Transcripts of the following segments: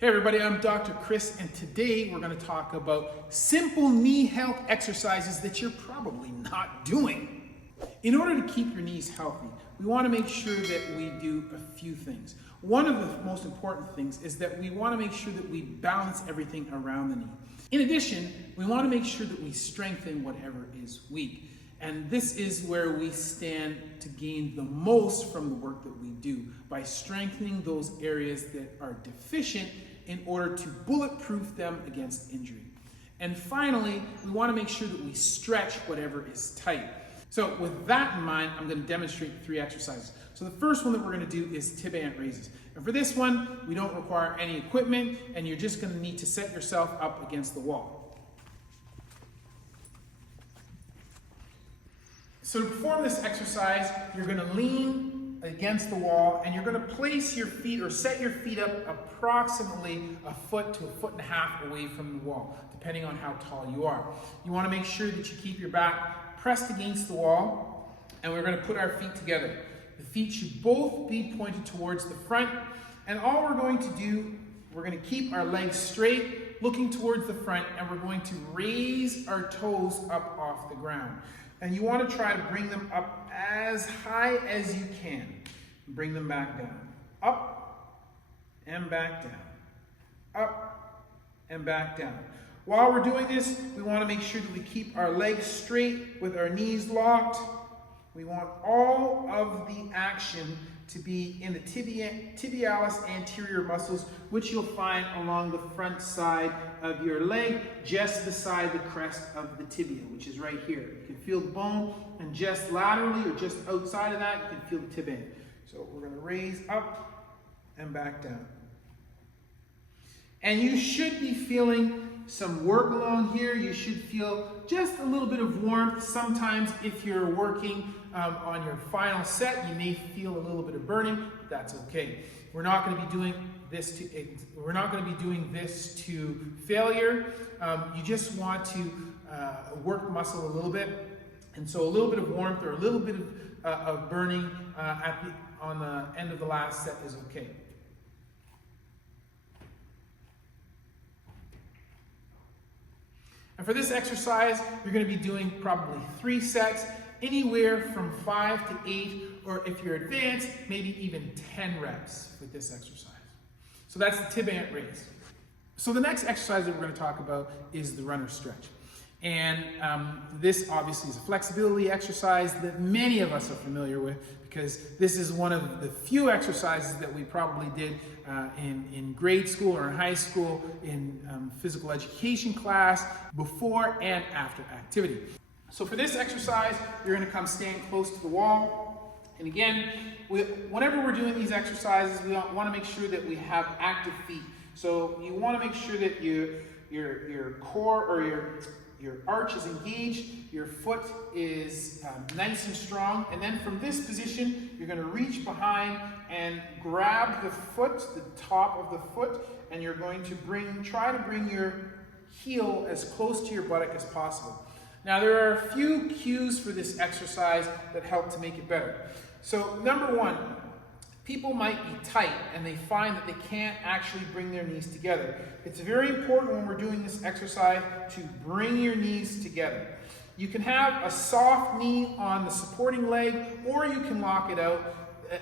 Hey everybody, I'm Dr. Chris, and today we're going to talk about simple knee health exercises that you're probably not doing. In order to keep your knees healthy, we want to make sure that we do a few things. One of the most important things is that we want to make sure that we balance everything around the knee. In addition, we want to make sure that we strengthen whatever is weak. And this is where we stand to gain the most from the work that we do, by strengthening those areas that are deficient in order to bulletproof them against injury. And finally, we want to make sure that we stretch whatever is tight. So with that in mind, I'm going to demonstrate 3 exercises. So the first one that we're going to do is Tib Raises. And for this one, we don't require any equipment, and you're just going to need to set yourself up against the wall. So to perform this exercise, you're going to lean against the wall, and you're going to place your feet or set your feet up approximately a foot to a foot and a half away from the wall, depending on how tall you are. You want to make sure that you keep your back pressed against the wall, and we're going to put our feet together. The feet should both be pointed towards the front, and all we're going to do, we're going to keep our legs straight, looking towards the front, and we're going to raise our toes up off the ground. And you want to try to bring them up as high as you can. Bring them back down. Up and back down. Up and back down. While we're doing this, we want to make sure that we keep our legs straight with our knees locked. We want all of the action to be in the tibialis anterior muscles, which you'll find along the front side of your leg, just beside the crest of the tibia, which is right here. You can feel the bone, and just laterally or just outside of that, you can feel the tibia. So we're going to raise up and back down. And you should be feeling some work along here. You should feel just a little bit of warmth. Sometimes if you're working on your final set, you may feel a little bit of burning, but that's okay. We're not going to be doing this to failure. You just want to work the muscle a little bit, and so a little bit of warmth or a little bit of burning on the end of the last set is okay. And for this exercise, you're going to be doing probably 3 sets, anywhere from 5 to 8, or if you're advanced, maybe even 10 reps with this exercise. So that's the Tib Raise. So the next exercise that we're going to talk about is the runner stretch. And this obviously is a flexibility exercise that many of us are familiar with, because this is one of the few exercises that we probably did in grade school or in high school, in physical education class, before and after activity. So for this exercise, you're going to come stand close to the wall. And again, whenever we're doing these exercises, we want to make sure that we have active feet. So you want to make sure that your core or your arch is engaged, your foot is nice and strong, and then from this position, you're going to reach behind and grab the foot, the top of the foot, and you're going to try to bring your heel as close to your buttock as possible. Now, there are a few cues for this exercise that help to make it better. So, number 1, people might be tight and they find that they can't actually bring their knees together. It's very important when we're doing this exercise to bring your knees together. You can have a soft knee on the supporting leg, or you can lock it out.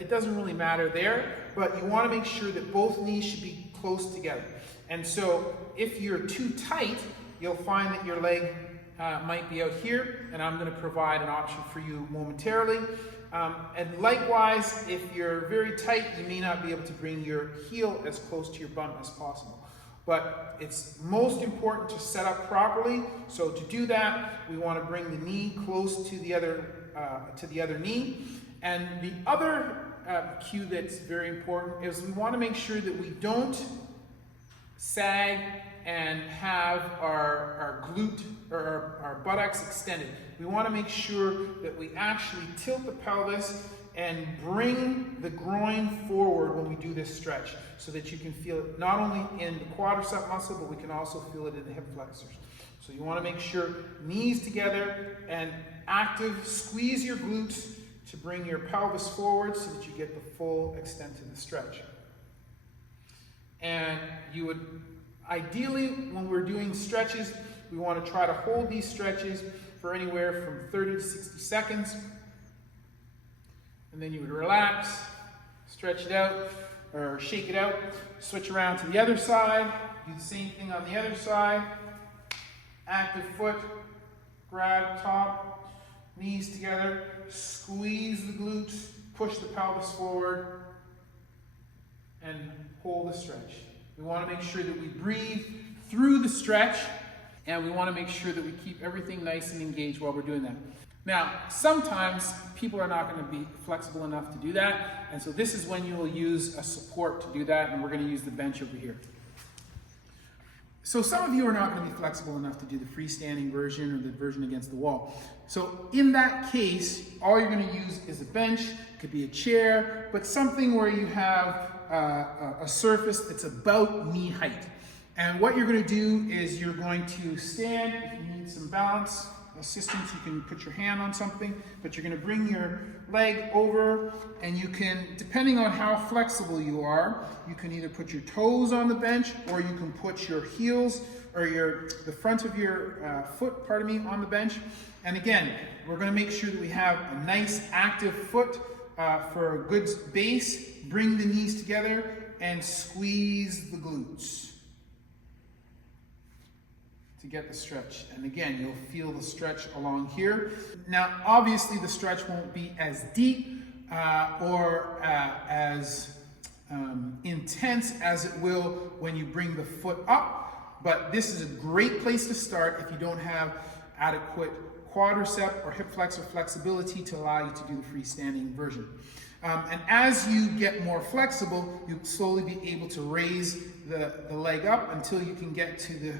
It doesn't really matter there, but you want to make sure that both knees should be close together. And so if you're too tight, you'll find that your leg might be out here, and I'm going to provide an option for you momentarily. And likewise, if you're very tight, you may not be able to bring your heel as close to your bum as possible. But it's most important to set up properly. So to do that, we want to bring the knee close to the other knee. And the other cue that's very important is we want to make sure that we don't sag and have our glute or our buttocks extended. We want to make sure that we actually tilt the pelvis and bring the groin forward when we do this stretch, so that you can feel it not only in the quadricep muscle, but we can also feel it in the hip flexors. So you want to make sure knees together and active. Squeeze your glutes to bring your pelvis forward so that you get the full extent of the stretch. And you would, ideally, when we're doing stretches, we want to try to hold these stretches for anywhere from 30 to 60 seconds. And then you would relax, stretch it out, or shake it out, switch around to the other side, do the same thing on the other side. Active foot, grab top, knees together, squeeze the glutes, push the pelvis forward, and hold the stretch. We want to make sure that we breathe through the stretch, and we want to make sure that we keep everything nice and engaged while we're doing that. Now, sometimes people are not going to be flexible enough to do that, and so this is when you will use a support to do that, and we're going to use the bench over here. So some of you are not going to be flexible enough to do the freestanding version or the version against the wall. So in that case, all you're going to use is a bench. It could be a chair, but something where you have a surface that's about knee height. And what you're going to do is you're going to stand. If you need some balance assistance, you can put your hand on something, but you're going to bring your leg over, and you can, depending on how flexible you are, you can either put your toes on the bench, or you can put your heels or the front of your foot, on the bench. And again, we're going to make sure that we have a nice active foot for a good base. Bring the knees together and squeeze the glutes to get the stretch. And again, you'll feel the stretch along here. Now, obviously the stretch won't be as deep or as intense as it will when you bring the foot up, but this is a great place to start if you don't have adequate quadricep or hip flexor flexibility to allow you to do the freestanding version. And as you get more flexible, you'll slowly be able to raise the leg up until you can get to the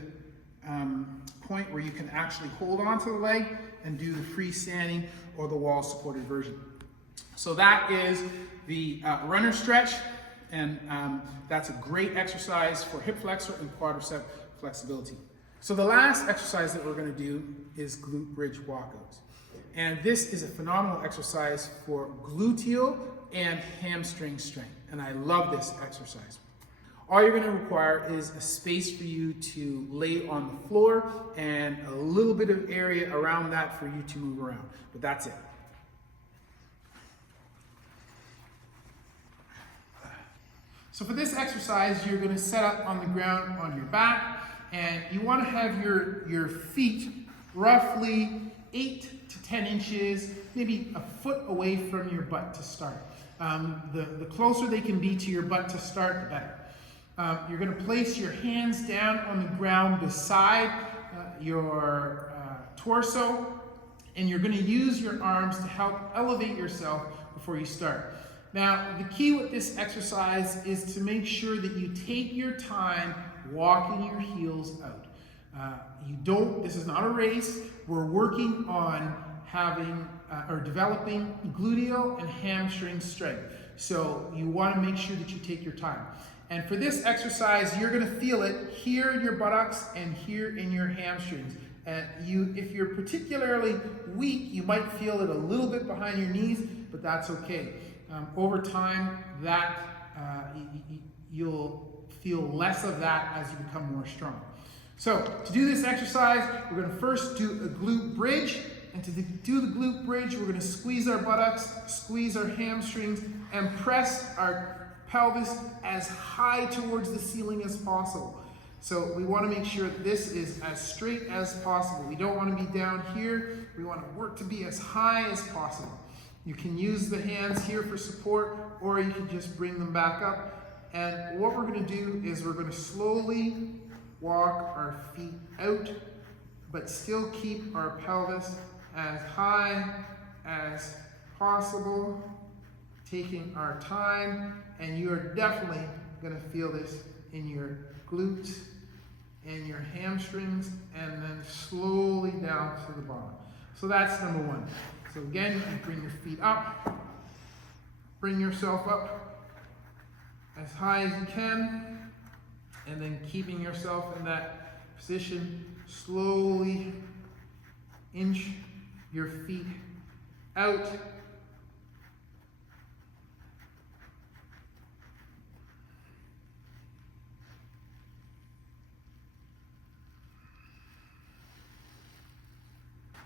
point where you can actually hold on to the leg and do the freestanding or the wall supported version. So that is the runner stretch, and that's a great exercise for hip flexor and quadricep flexibility. So the last exercise that we're going to do is glute bridge walkouts. And this is a phenomenal exercise for gluteal and hamstring strength. And I love this exercise. All you're going to require is a space for you to lay on the floor and a little bit of area around that for you to move around. But that's it. So for this exercise, you're going to set up on the ground on your back, and you want to have your feet roughly 8 to 10 inches, maybe a foot away from your butt to start. The closer they can be to your butt to start, the better. You're going to place your hands down on the ground beside your torso, and you're going to use your arms to help elevate yourself before you start. Now, the key with this exercise is to make sure that you take your time walking your heels out. This is not a race. We're working on having or developing gluteal and hamstring strength. So you want to make sure that you take your time. And for this exercise, you're going to feel it here in your buttocks and here in your hamstrings. And if you're particularly weak, you might feel it a little bit behind your knees, but that's okay. Over time, you'll feel less of that as you become more strong. So to do this exercise, we're going to first do a glute bridge. And to do the glute bridge, we're going to squeeze our buttocks, squeeze our hamstrings, and press our pelvis as high towards the ceiling as possible. So we want to make sure that this is as straight as possible. We don't want to be down here. We want to work to be as high as possible. You can use the hands here for support, or you can just bring them back up. And what we're going to do is we're going to slowly walk our feet out, but still keep our pelvis as high as possible, taking our time. And you are definitely going to feel this in your glutes and your hamstrings, and then slowly down to the bottom. So that's number one. So again, you bring your feet up, bring yourself up as high as you can, and then keeping yourself in that position, slowly inch your feet out.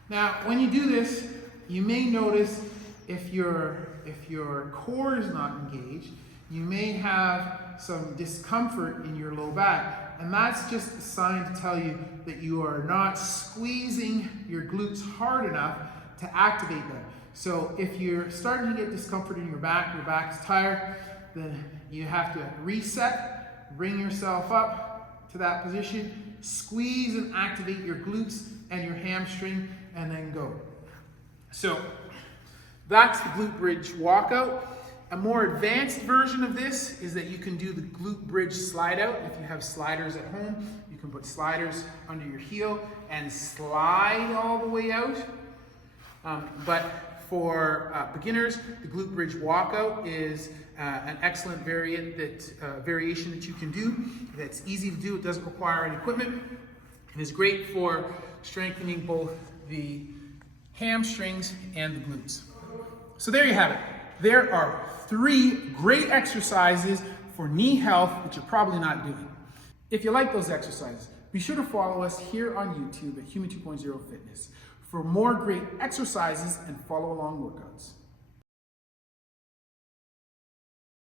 Now, when you do this, you may notice if your core is not engaged, you may have some discomfort in your low back. And that's just a sign to tell you that you are not squeezing your glutes hard enough to activate them. So if you're starting to get discomfort in your back's tired, then you have to reset, bring yourself up to that position, squeeze and activate your glutes and your hamstring, and then go. So that's the glute bridge walkout. A more advanced version of this is that you can do the glute bridge slide out. If you have sliders at home, you can put sliders under your heel and slide all the way out. But for beginners, the glute bridge walkout is an excellent variation that you can do. That's easy to do. It doesn't require any equipment. It is great for strengthening both the hamstrings and the glutes. So there you have it. There are 3 great exercises for knee health that you're probably not doing. If you like those exercises, be sure to follow us here on YouTube at Human 2.0 Fitness for more great exercises and follow along workouts.